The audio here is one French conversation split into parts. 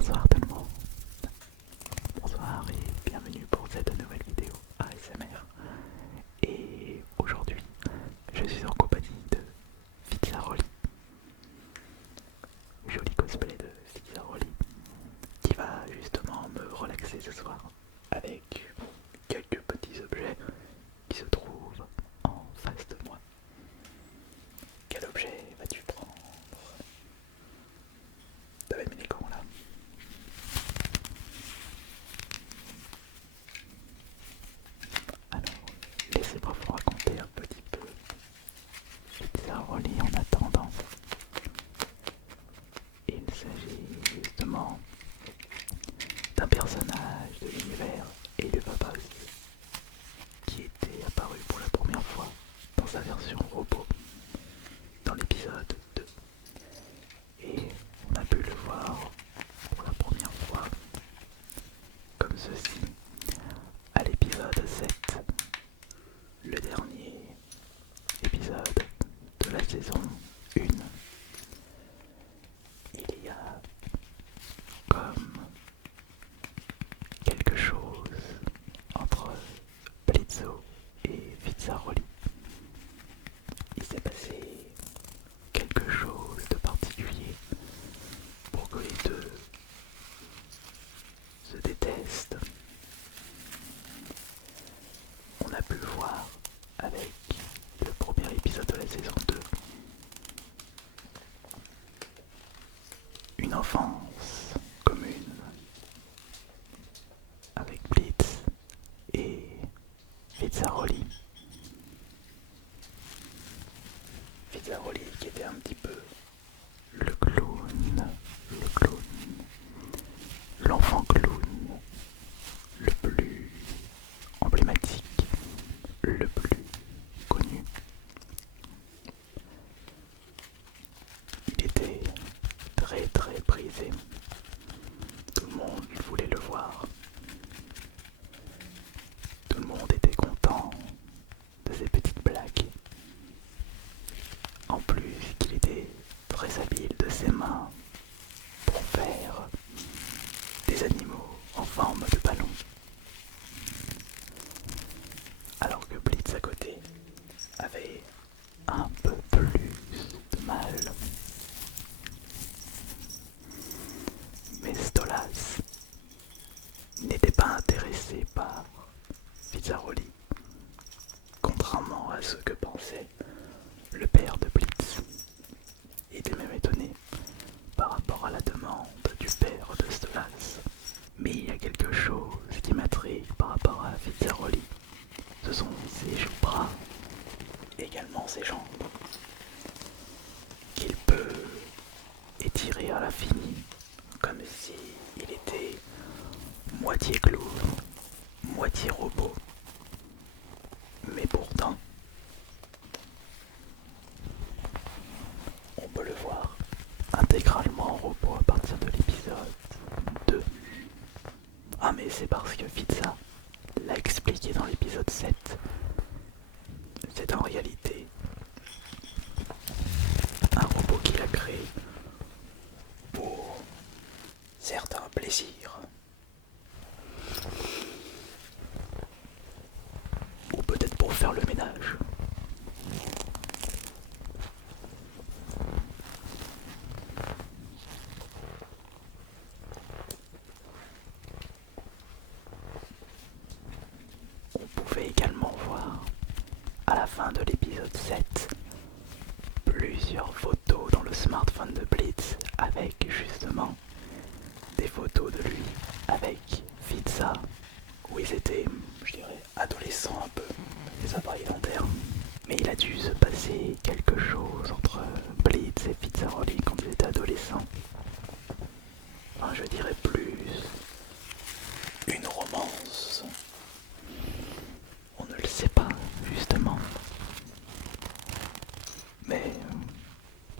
Bonsoir tout le monde, bonsoir et bienvenue pour cette nouvelle vidéo ASMR. Et aujourd'hui, je suis en compagnie de Fitzaroli, joli cosplay de Fitzaroli, qui va justement me relaxer ce soir avec quelques petits objets qui se trouvent en face de moi. Quel objet vas-tu prendre? T'avais mis l'écran là. Alors, laissez-moi vous raconter un petit peu Fitzaroli en attendant. Il s'agit justement d'un personnage de l'univers Elphaba qui était apparu pour la première fois dans sa version robot dans l'épisode 2. Et on a pu le voir pour la première fois comme ceci à l'épisode 7, le dernier épisode de la saison 1. Il y a comme quelque chose entre Blitzo et Fitzaroli. Il s'est passé quelque chose de particulier pour que les deux se détestent. On a pu le voir avec le premier épisode de la saison 2. Une enfance commune avec Blitz et Fitzaroli. Fitzaroli qui était un petit peu le clown, l'enfant clown, le plus emblématique, le plus connu. Il était très très prisé. Tout le monde voulait le voir. Tout le monde était content de ses petites blagues. En plus qu'il était très habile de ses mains pour faire des animaux en forme de ballon. Alors que Blitz à côté avait un peu plus de mal. Mais Stolas n'était pas intéressé par Fitzaroli, contrairement à ce que pensait le père de Blitz. Il était même étonné par rapport à la demande du père de Stolas. Mais il y a quelque chose qui m'intrigue par rapport à Fitzaroli. Ce sont ses bras, également ses jambes, qu'il peut étirer à l'infini, comme si il était moitié clown, moitié robot. Mais pourtant, on peut le voir intégralement en robot à partir de l'épisode 2. Ah mais c'est parce que Fitza l'a expliqué dans l'épisode 7. C'est en réalité un robot qu'il a créé pour certains plaisirs. Ou peut-être pour faire le ménage. On pouvait également voir à la fin de l'épisode 7 plusieurs photos dans le smartphone de Blitz avec justement des photos de lui avec Fitza où ils étaient, je dirais, adolescents un peu, les appareils dentaires. Mais il a dû se passer quelque chose entre Blitz et Fitzaroli quand ils étaient adolescents. Enfin, je dirais plus une romance. On ne le sait pas, justement. Mais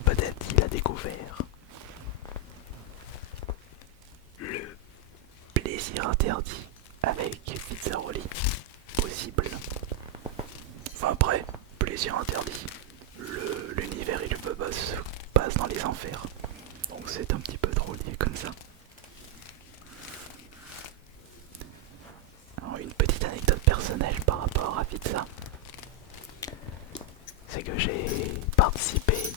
peut-être il a découvert le plaisir interdit avec Fitzaroli. Possible. Enfin après, plaisir interdit. L'univers Elphaba se passe dans les enfers. Donc c'est un petit peu trop lié comme ça. pizza, c'est que j'ai participé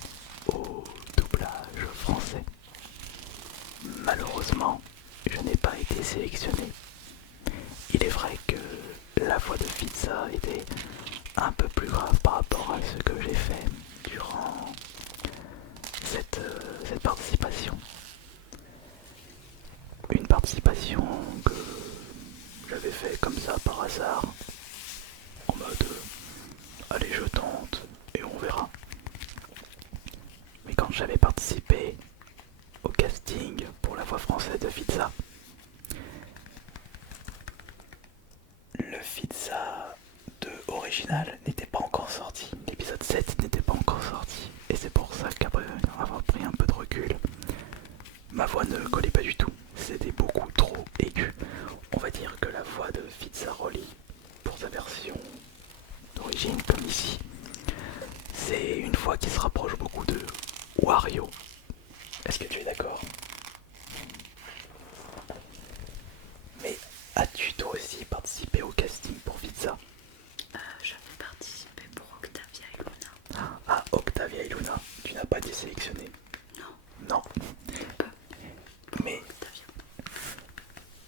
au doublage français. Malheureusement, je n'ai pas été sélectionné. Il est vrai que la voix de pizza était un peu plus grave par rapport à ce que j'ai fait durant cette participation. Une participation que j'avais fait comme ça par hasard, en mode allez je tente et on verra. Mais quand j'avais participé au casting pour la voix française de Pizza, le Pizza 2 original n'était pas encore sorti, l'épisode 7 n'était pas encore sorti, et c'est pour ça qu'après avoir pris un peu de recul, ma voix ne collait pas du tout, c'était beaucoup trop aigu. On va dire que la voix de Fitzaroli, pour sa version d'origine comme ici, c'est une voix qui se rapproche beaucoup de Wario. Est-ce que tu es d'accord? Mais as-tu toi aussi participé au casting pour Pizza? J'avais participé pour Octavia et Luna. Ah, Octavia et Luna, tu n'as pas été sélectionné? Non. Non. Pas. Mais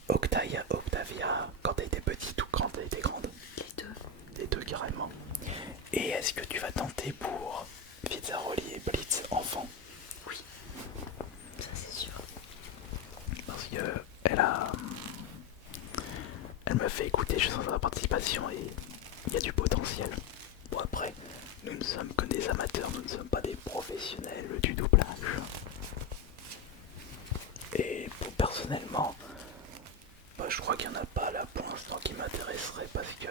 Octavia. Octavia, quand t'as été petite ou quand t'as été grande? Les deux. Les deux carrément. Et est-ce que tu vas tenter pour Fitzaroli et Blitz enfant? Oui. Ça c'est sûr. Parce que elle me fait écouter juste dans sa participation et il y a du potentiel. Bon après, nous ne sommes que des amateurs, nous ne sommes pas des professionnels du doublage. Et personnellement, je crois qu'il n'y en a pas là pour l'instant qui m'intéresserait parce que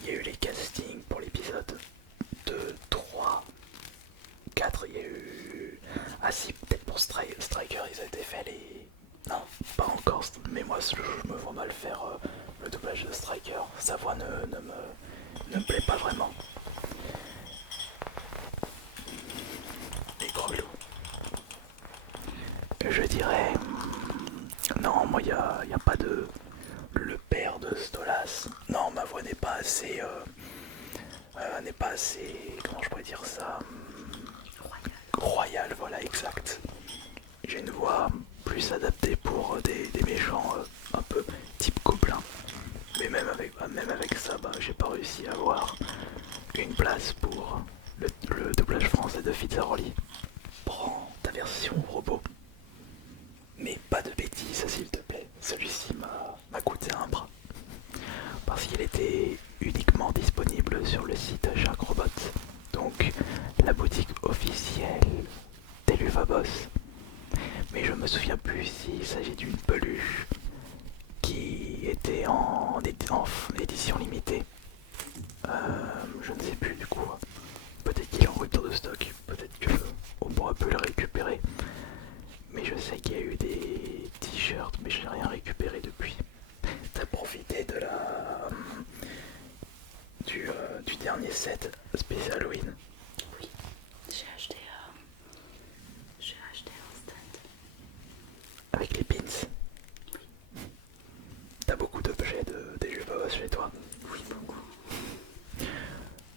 il y a eu les castings pour l'épisode 2, 3, 4, il y a eu... Ah si, peut-être pour Striker ils ont été faits les... Non, pas encore, mais moi je me vois mal faire le doublage de Striker, sa voix ne me plaît pas vraiment. Les grelots. Je dirais... Non, moi il n'y a pas de... Le père de Stolas. Non, ma voix n'est pas assez... n'est pas assez... Comment je pourrais dire ça? Royal, voilà, exact. J'ai une voix plus adaptée pour des méchants un peu type gobelin. Mais même avec ça, j'ai pas réussi à avoir une place pour le doublage français de Fitzaroli. Prends ta version robot. Mais pas de bêtises, s'il te plaît. Celui-ci m'a coûté un bras. Parce qu'il était uniquement disponible sur le site Shark Robot. Donc la boutique officielle d'Eluvabos. Mais je me souviens plus s'il s'agit d'une peluche qui était en édition limitée. Je ne sais plus du coup. Peut-être qu'il est en rupture de stock, peut-être qu'on pourra plus le récupérer. Mais je sais qu'il y a eu des t-shirts, mais je n'ai rien récupéré depuis. T'as profité de du dernier set spécial Halloween? Oui, j'ai acheté un stand. Avec les pins? Oui. T'as beaucoup d'objets des jeux Babos chez toi? Oui, beaucoup.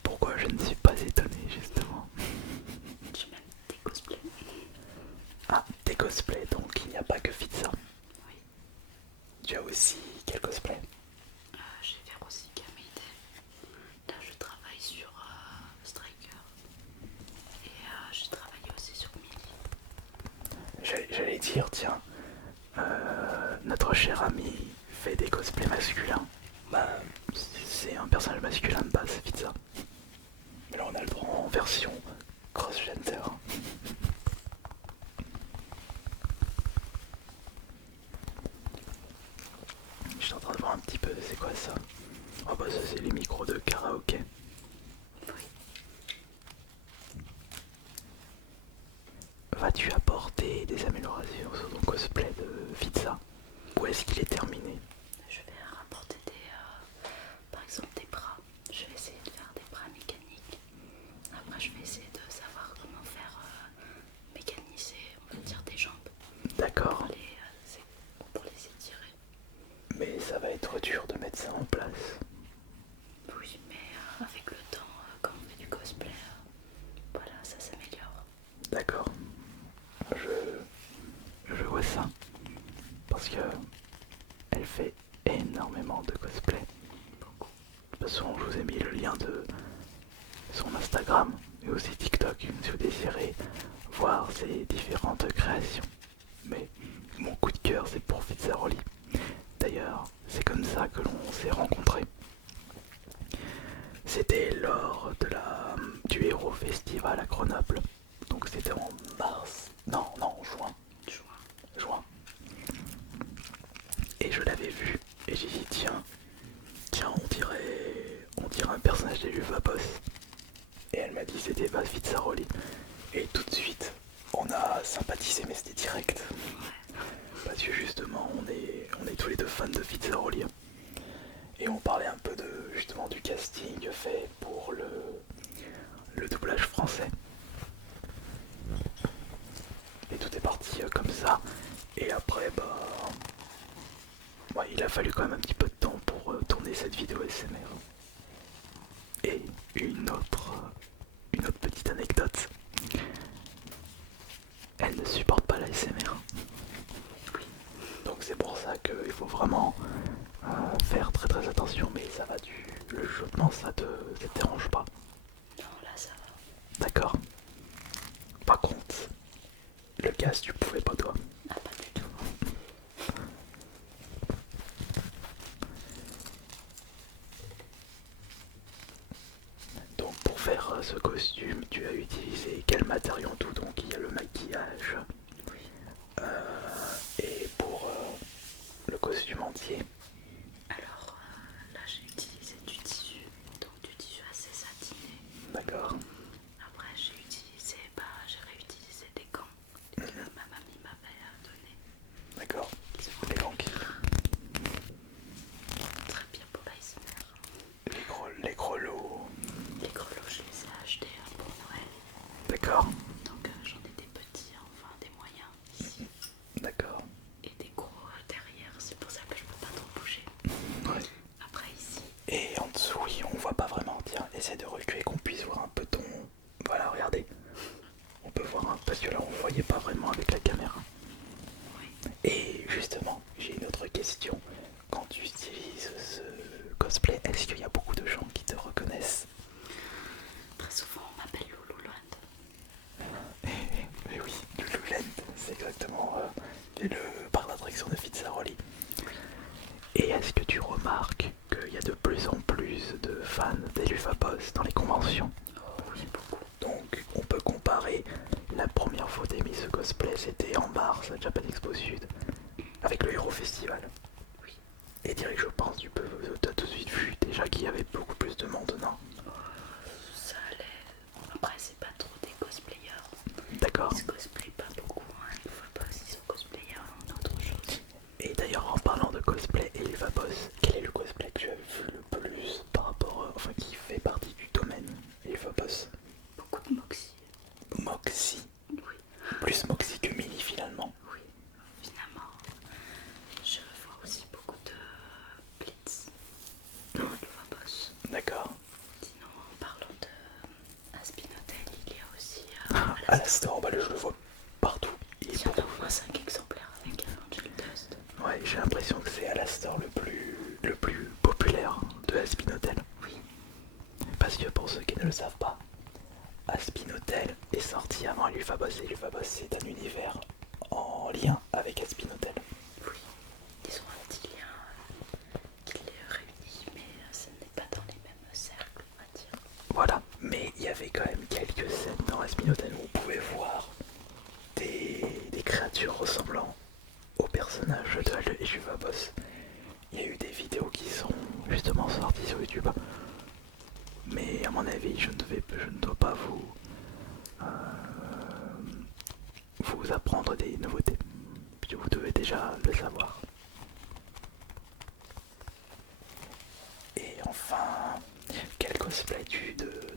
Pourquoi je ne suis pas étonné justement? J'ai même des cosplays. Ah, des cosplays, donc il n'y a pas que Pizza. Oui. Tu as aussi quel cosplay? Je vais faire aussi Kamite. Là je travaille sur Striker. Et j'ai travaillé aussi sur Millie. J'allais dire, tiens, notre cher ami fait des cosplays masculins. C'est un personnage masculin de base, Pizza. Mais là on a le droit en version cross-gender. Je suis en train de voir un petit peu, c'est quoi ça? Oh bah ça c'est les micros de karaoké. Oui. Vas-tu apporter des améliorations sur ton cosplay de Pizza? Ou est-ce qu'il est terminé? Je vais rapporter par exemple des bras. Je vais essayer de faire des bras mécaniques. Après je vais essayer de savoir comment faire mécaniser, on va dire, des jambes. D'accord. Pour les étirer. Mais ça va être dur de mettre ça en place. Oui, mais Instagram et aussi TikTok si vous désirez voir ses différentes créations. Mais mon coup de cœur c'est pour Fitzaroli. D'ailleurs, c'est comme ça que l'on s'est rencontrés. C'était lors du Héros Festival à Grenoble. Donc c'était en mars. Non, juin. Juin. Et je l'avais vu. Et j'ai dit tiens, on dirait un personnage des Luva Boss. Et elle m'a dit c'était Fitzaroli. Et tout de suite, on a sympathisé, mais c'était direct. Parce que justement, on est tous les deux fans de Fitzaroli. Et on parlait un peu justement du casting fait pour le doublage français. Et tout est parti comme ça. Et après, ouais, il a fallu quand même un petit peu de temps pour tourner cette vidéo SMR. Et une autre petite anecdote. Elle ne supporte pas la SMR. Donc c'est pour ça qu'il faut vraiment faire très très attention. Mais ça va le chuchotement, ça te dérange pas? Non, là ça va. D'accord. Par contre, le gaz, tu pouvais pas toi? Ah, pas du tout. Donc pour faire ce costume, tu as utilisé quel matériau en tout? Donc il y a le maquillage. Oui. Et pour le costume entier? Alors là j'ai utilisé du tissu, donc du tissu assez satiné. D'accord. Après j'ai réutilisé des gants que ma mamie m'avait donné. D'accord. Qui sont Les gants très bien pour l'ASMR. les grelots. Les grelots je les ai achetés pour Noël. D'accord. Donc j'en ai des petits, enfin des moyens ici. D'accord. Et des gros derrière, c'est pour ça que je peux pas trop bouger. Ouais. Après ici. Et en dessous, oui, on voit pas vraiment. Tiens, essaie de reculer qu'on puisse voir un peu ton... Voilà, regardez. On peut voir un... Parce que là, on voyait pas vraiment avec la caméra. Oui. Et justement, j'ai une autre question. Quand tu utilises ce cosplay, est-ce qu'il y a beaucoup de gens qui te reconnaissent? Très souvent on m'appelle Lululand. Mais oui, Lululand, c'est exactement le parc d'attraction de Fitzaroli. Et est-ce que tu remarques qu'il y a de plus en plus de fans d'Elufa Boss dans les conventions? Oui, beaucoup. Donc on peut comparer la première fois d'aimer ce cosplay, c'était en mars à Japan Expo Sud, avec le Hero Festival. Oui. Et direct je pense, t'as tout de suite vu déjà qu'il y avait beaucoup plus de monde, non? Ça allait. Après c'est pas trop des cosplayers. D'accord. Ils se cosplayent pas beaucoup, hein. Une fois pas s'ils sont cosplayers en autre chose. Et d'ailleurs en parlant de cosplay et Elva Boss, quel est le cosplay que tu as vu le plus par rapport, enfin qui fait partie du domaine Elva Boss? Beaucoup de Moxie. Moxie. Oui. Plus Moxie que Millie finalement. Oui. Finalement, je vois aussi beaucoup de Blitz dans le Boss. D'accord. Sinon, en parlant de Aspinodel, il y a aussi À la store, je le vois partout. il y en a au moins 5 exemplaires avec Angel Dust. Ouais, j'ai l'impression que c'est Alastor le plus populaire de Aspin Hotel. Oui. Parce que pour ceux qui ne le savent pas, Aspin Hotel est sorti avant Elfa Boss et Elfa Boss c'est un univers en lien avec Aspin Hotel. Oui. Ils ont un petit lien qui les réunit, mais ce n'est pas dans les mêmes cercles, on va dire. Voilà, mais il y avait quand même quelques scènes dans Aspin Hotel où on pouvait voir des créatures ressemblant aux personnages de Elfa Boss. Il y a eu des vidéos qui sont justement sorties sur YouTube. Mais à mon avis, je ne dois pas vous apprendre des nouveautés. Puisque vous devez déjà le savoir. Et enfin, quel cosplay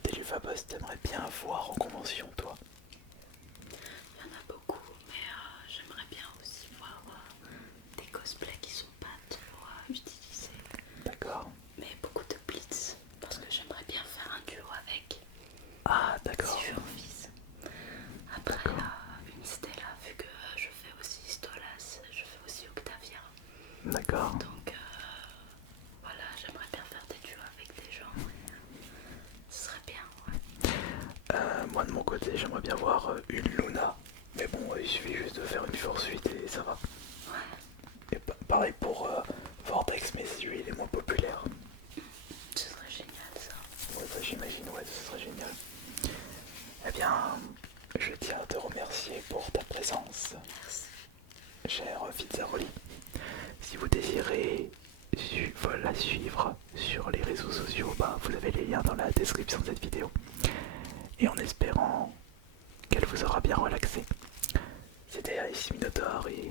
d'Elfa Boss t'aimerais bien voir en convention, toi? Il y en a beaucoup, mais j'aimerais bien aussi voir des cosplays qui sont pas toujours utilisés. D'accord. Mais beaucoup de Blitz, parce que j'aimerais bien faire un duo avec. Ah, d'accord. Si je suis en fils. Après, une Stella, vu que je fais aussi Stolas, je fais aussi Octavia. D'accord. Donc voilà, j'aimerais bien faire des duos avec des gens. Ce serait bien, ouais. moi de mon côté, j'aimerais bien voir une Luna. Mais bon, il suffit juste de faire une poursuite et ça va. Ouais. Et pareil pour Vortex, mais lui il est moins populaire. Ce serait génial ça. Ouais, ça j'imagine, ouais, ce serait génial. Eh bien, je tiens à te remercier pour ta présence, Merci. cher Fizzaroli. Si vous désirez la suivre sur les réseaux sociaux, vous avez les liens dans la description de cette vidéo. Et en espérant qu'elle vous aura bien relaxé. C'était Alice Minotaur et